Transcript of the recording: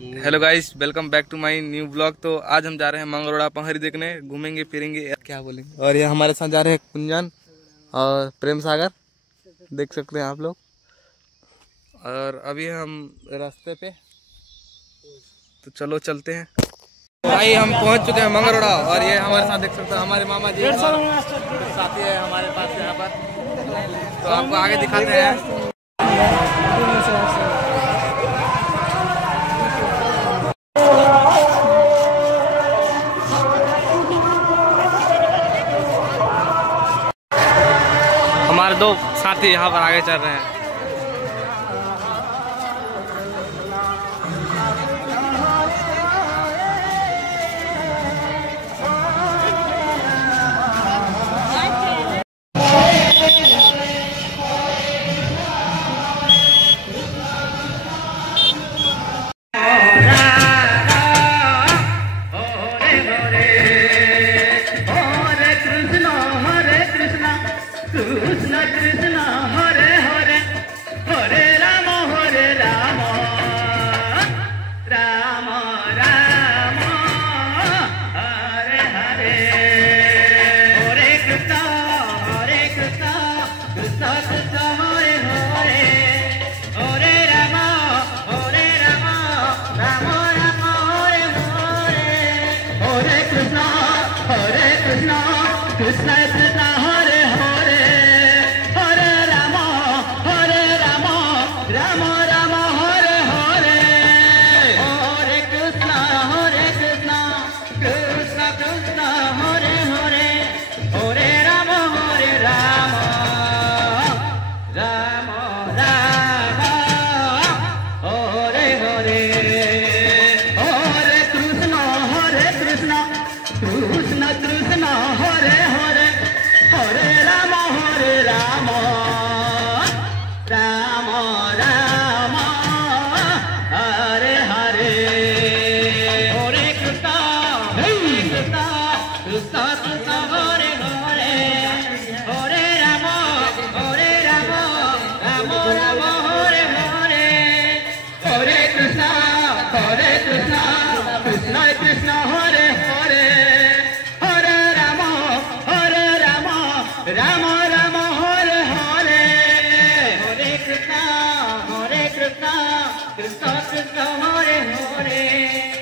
Hello guys, welcome back to my new blog. तो आज हम जा रहे हैं मंगरोड़ा पहाड़ी देखने, घूमेंगे फिरेंगे, क्या बोलेंगे। और ये हमारे साथ जा रहे हैं कुंजन और प्रेम सागर, देख सकते हैं आप लोग। और अभी हम रास्ते पे, तो चलो चलते हैं। भाई हम पहुंच चुके हैं मंगरोड़ा और ये हमारे साथ देख सकते हैं हमारे मामा जी साथी है हमारे पास यहाँ पर। तो आपको आगे दिखाते हैं। हमारे दो साथी यहाँ पर आगे चल रहे हैं। Krishna Krishna Hare Hare Hare Rama Rama Rama Hare Hare Hare Krishna Krishna Krishna Hare Hare Hare Rama Rama Rama Hare Hare Hare Krishna Krishna Krishna Hare Hare Hare Rama Rama Rama Hare Hare Hare Krishna Krishna Krishna Hare Hare Hare Rama Rama Rama Hare Hare Hare Krishna Krishna Krishna Hare Hare Hare Rama Rama Hare Hare Hare Krishna Krishna Krishna Hare Hare